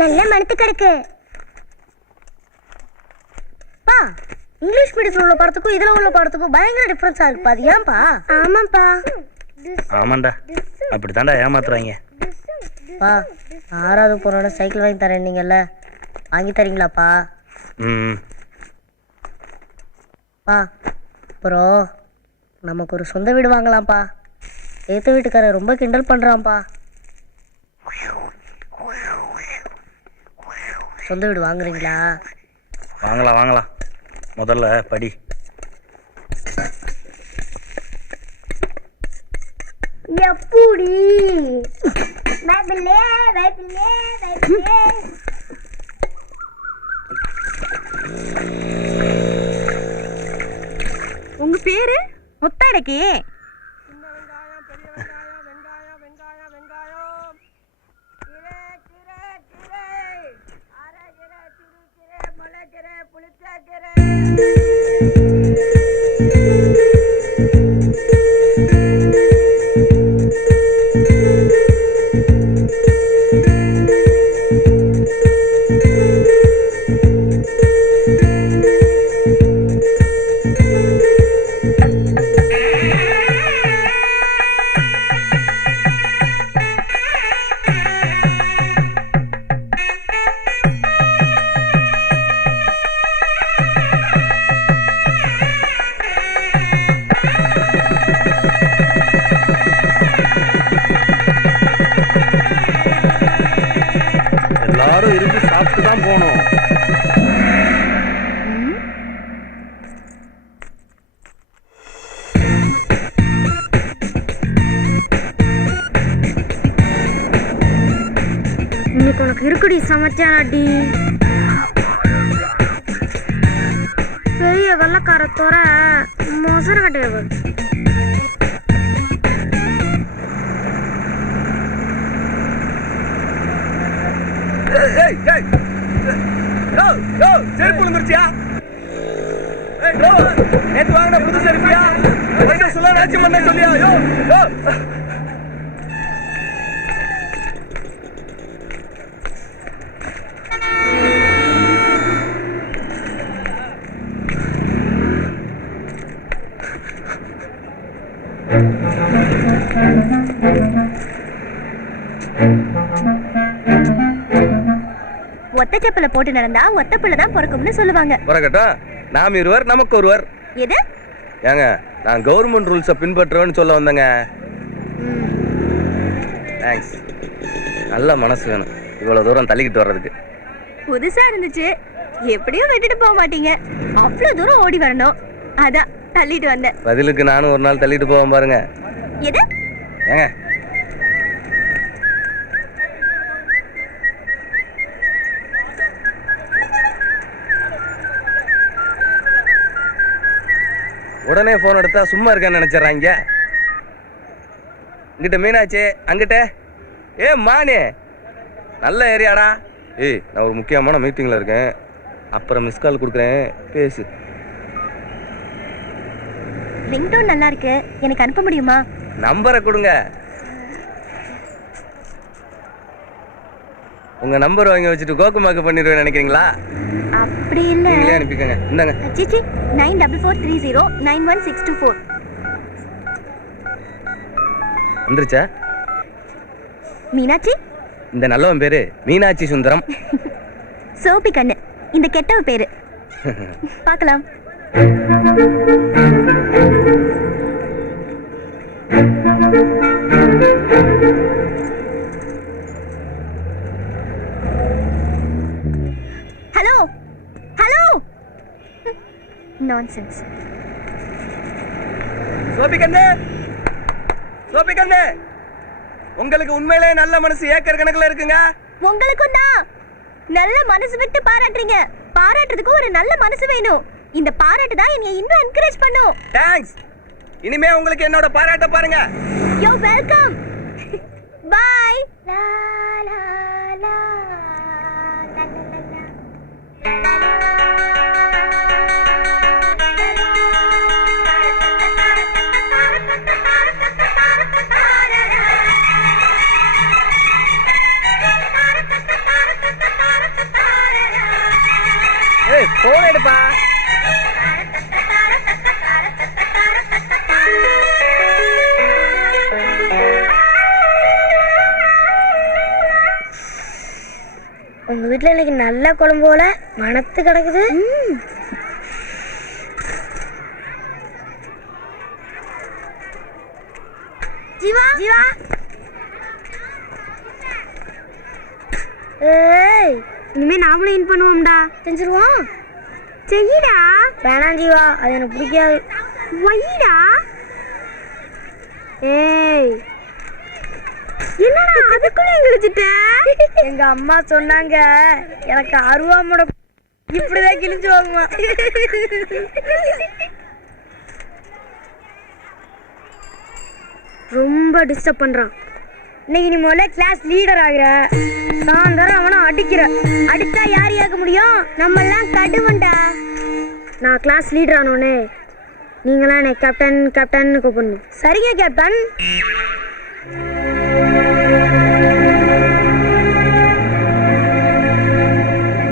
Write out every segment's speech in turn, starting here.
நல்ல மனத்து கிடக்கு. பா, இங்கிலீஷ் மீடியத்தில் உள்ள படத்துக்கும் இதுல உள்ள படத்துக்கும் பயங்கர டிஃபரன்ஸா இருக்குப்பா. அது ஏன்பா? ஆமாப்பா. ஆமாண்டா, அப்படித்தாண்டா ஏமாத்துறாங்க. பா, 6வது போறோட சைக்கிள் வாங்கி தரேன் நீங்கல்ல, வாங்கி தரீங்களாப்பா? பா, அப்புறம் நமக்கு ஒரு சொந்த வீடு வாங்கலாம்ப்பா. ஏத்த வீட்டுக்காரர் ரொம்ப கிண்டல் பண்றான்ப்பா. சொந்த வீடு வாங்குறீங்களா? வாங்கலாம் வாங்கலாம், முதல்ல படி. எப்படி வைப்பிலே வைப்பிலே வைப்பிலே. உங்க பேரு முத்தடக்கி? எல்லாரும் இருந்து சாப்பிட்டு தான் போகணும். இன்னைக்கு உனக்கு இருக்குடி சமைச்சாடி. பெரிய வெள்ளக்கார தோற மொசர கட்டையவர். செருப்பு விழுந்துருச்சியா? நேற்று வாங்கின புது செருப்பியா? சொல்ல ராஜ்யம் பண்ண சொல்லியா? ஒத்த செப்பல போட்டு நடந்தா ஒத்த பிள்ளை தான் பிறக்கும்னு சொல்லுவாங்க. பிறக்கட்டும், நாம் இருவர் நமக்கு ஒருவர். எது? ஏங்க, நான் கவர்மெண்ட் ரூல்ஸை பின்பற்றுவேன்னு சொல்ல வந்தேங்க. தேங்க்ஸ். நல்ல மனசு வேணும் இவ்வளவு தூரம் தள்ளிக்கிட்டு வர்றதுக்கு. புதுசா இருந்துச்சு, எப்படியும் விட்டுட்டு போக மாட்டீங்க. அவ்வளவு தூரம் ஓடி வரணும், அதான் தள்ளிட்டு வந்தேன். பதிலுக்கு நானும் ஒரு நாள் தள்ளிட்டு போவேன் பாருங்க. எது? ஏங்க, உடனே போன் எடுத்தா சும்மா இருக்கேன்னு நினைச்சிடறாங்க. இங்கிட்ட மீனாட்சி, அங்கிட்ட மானே, நல்ல ஏரியாடா. நான் ஒரு முக்கியமான மீட்டிங்ல இருக்கேன், அப்புறம் மிஸ் கால் கொடுக்குறேன், பேசு. ரிங்டோன் நல்லா இருக்கு, எனக்கு அனுப்ப முடியுமா? நம்பரை கொடுங்க. உங்க நம்பர் வாங்கி வச்சுட்டு கோக்குமாக்கு பண்ணிடுவேன் நினைக்கிறீங்களா? அப்படி இல்ல, நீங்களே அனுப்பிக்கங்க. இந்தாங்க. சிச்சி 9443091624. வந்துருச்சா? மீனாட்சி. இந்த நல்லவன் பேரு மீனாட்சி சுந்தரம். சோபி கண்ணு இந்த கெட்டவ பேரு. பார்க்கலாம். Hello hello. நான்சென்ஸ். சோபி கண்ணு, சோபி கண்ணு, உங்களுக்கு உண்மையிலே நல்ல மனசு ஏக்கர் கணக்குல இருக்குங்க. உங்களுக்கும் தான். நல்ல மனசு விட்டு பாராட்டுறீங்க. பாராட்டுறதுக்கு ஒரு நல்ல மனசு வேணும். இந்த பாராட்டு தான் என்னை இன்னும் என்கரேஜ் பண்ணும். தேங்க்ஸ். இனிமே உங்களுக்கு என்னோட பாராட்ட பாருங்க. You welcome. பை. லா லா லா லா லா லா. போன் எடுப்பா. உங்க வீட்டுல இன்னைக்கு நல்ல குழம்பு போல மணத்து கிடக்குது. ஜீவா ஜீவா, ஏய் இனிமே நாமளும் இன் பண்ணுவோம்டா. செஞ்சிருவோம். செய்யடா. வேணாம் ஜீவா, அது எனக்கு பிடிக்காது. வைடா. ஏய் என்னடா அதுக்குள்ள கிழிச்சிட்ட? எங்க அம்மா சொன்னாங்க எனக்கு அருவாமோட இப்படிதான் கிழிச்சு வாங்குமா. ரொம்ப டிஸ்டர்ப் பண்றான். இன்னைக்கு நீ முதல்ல கிளாஸ் லீடர் ஆகிற. சாயந்தரம் அவனை அடிக்கிற. அடிச்சா யார் ஏற்க முடியும்? நம்ம எல்லாம் கடுவண்டா. நான் கிளாஸ் லீடர் ஆனோடனே நீங்களாம் என்னை கேப்டன் கேப்டன் கூப்பிடணும். சரிங்க கேப்டன்.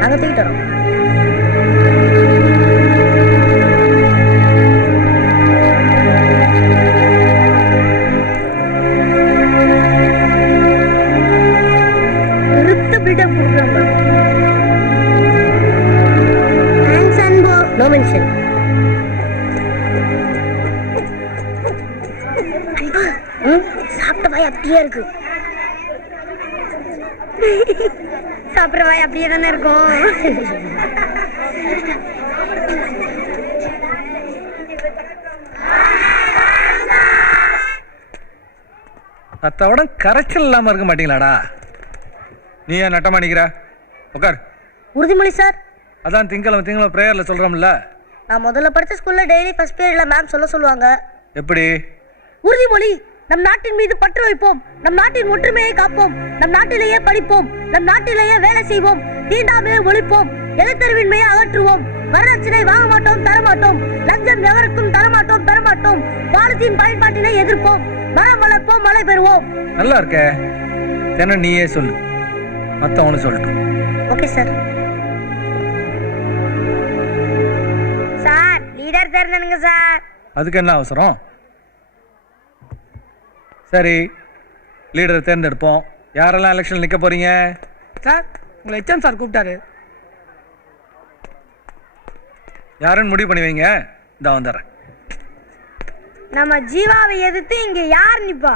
நாங்கள் தூக்கிட்டு வரோம். பில்டப் கொடுக்குறாங்க. தேங்க்ஸ் அன்பு. No mention. சாப்பிட்ட வாய் அப்படியே இருக்கு. சாப்பிட்ற வாய் அப்படியே தானே இருக்கும். அத்தோட கரைச்சல் இல்லாம இருக்க மாட்டீங்களாடா? நீ ஏன் நட்டமா நிக்கிற? உட்கார். உறுதிமொழி சார். அதான் திங்கள பிரேயர்ல சொல்றோம்ல. நான் முதல்ல படிச்ச ஸ்கூல்ல டெய்லி ஃபர்ஸ்ட் பீரியட்ல மேம் சொல்லுவாங்க. எப்படி? உறுதிமொழி. நம் நாட்டின் மீது பற்று வைப்போம். நம் நாட்டின் ஒற்றுமையை காப்போம். நம் நாட்டிலேயே படிப்போம். நம் நாட்டிலேயே வேலை செய்வோம். தீண்டாமையை ஒழிப்போம். எழுத்தறிவின்மையை அகற்றுவோம். வரதட்சணை வாங்க மாட்டோம், தரமாட்டோம். லஞ்சம் எவருக்கும் தரமாட்டோம், பெறமாட்டோம். பாலித்தீன் பயன்பாட்டினை எதிர்ப்போம். மரம் வளர்ப்போம், மழை பெறுவோம். நல்லா இருக்க. என்ன நீயே சொல்லு, மத்தவனு சொல்லட்டும். Okay sir. சார் லீடர் தேர்ந்தெடுங்க சார். அதுக்கு என்ன அவசரம்? சரி, லீடரை தேர்ந்தெடுப்போம். யாரெல்லாம் எலெக்ஷன் நிற்க போறீங்க? சார் உங்களை ஹெச்எம் சார் கூப்பிட்டாரு. யாருன்னு முடிவு பண்ணி வைங்க. இந்த வந்துடுறேன். நம்ம ஜீவாவை எதிர்த்து இங்க யார் நிப்பா?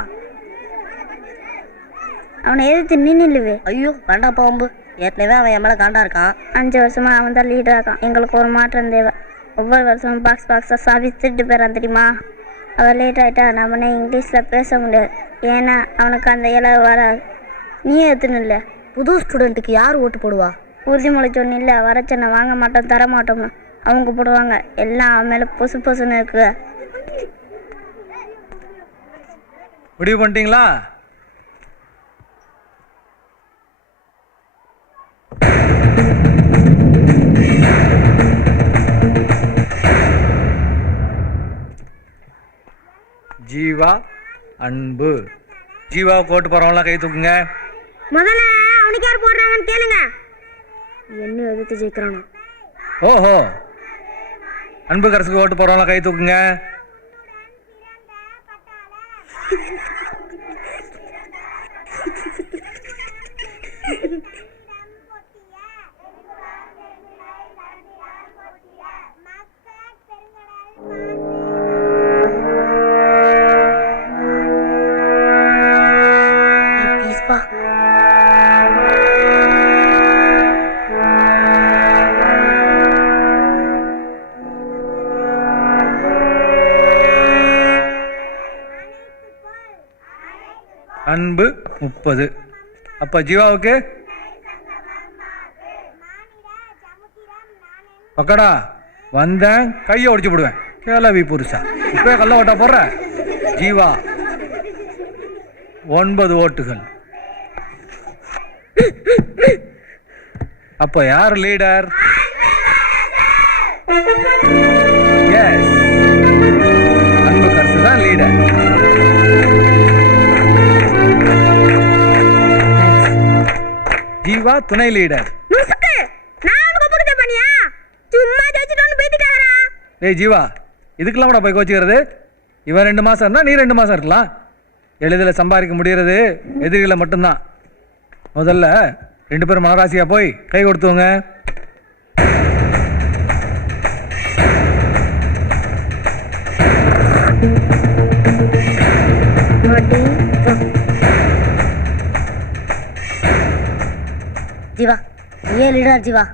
அவனை எதிர்த்து நின்னுவே. ஐயோ வேண்டாம் பாம்பு. ஏற்கனவே அவன் என் மேல காண்டா இருக்கான். 5 வருஷமா அவன் தான் லீடரா இருக்கான். எங்களுக்கு ஒரு மாற்றம் தேவை. ஒவ்வொரு வருஷமும் பாக்ஸா சாவி திட்டு போயிறான் தெரியுமா? அவன் லேட் ஆகிட்டா நம்மனே இங்கிலீஷில் பேச முடியாது. ஏன்னா அவனுக்கு அந்த இலை வராது. நீ எத்துன்னு இல்லை. புது ஸ்டூடெண்ட்டுக்கு யார் ஓட்டு போடுவா? உறுதிமொழி சொன்னில்ல, வரச்சனை வாங்க மாட்டோம், தர மாட்டோம்னு. அவங்க போடுவாங்க. எல்லாம் அவன் மேலே பொசுன்னு இருக்கு. முடிவு பண்ணிட்டீங்களா? ஜீவா, அன்பு. ஜீவா கோட்டு போறவங்களாம் கை தூக்குங்க. முதல்ல அவனுக்கு யார் போடுறாங்கன்னு கேளுங்க. என்ன எதிர்த்து ஜெயிக்கிறானோ? ஓஹோ, அன்பு கரசுக்கு ஓட்டு போறவங்களாம் கை தூக்குங்க. அன்பு 30. அப்ப ஜீவாவுக்கு பக்கடா வந்தேன், கையை ஒடிச்சு விடுவேன். கேளவி புருஷா, இப்ப கல்ல ஓட்டா போடுற. ஜீவா 9 ஓட்டுகள். அப்ப யார் லீடர்? எஸ், அன்பு கரசு தான் லீடர். ஜீவா துணை லீடர். நான் உனக்கு பண்ணியா? சும்மா டேய் ஜீவா, இதுக்கெல்லாம் கூட போய் கோச்சிக்கிறது. இவன் 2 மாசம் இருந்தா நீ 2 மாசம் இருக்கலாம். எளிதில் சம்பாதிக்க முடியறது எதிரிகளை மட்டும்தான். முதல்ல 2 பேரும் மனராசியா போய் கை கொடுத்துவங்க. ஜீவா, ஏன் லீடர் ஜீவா?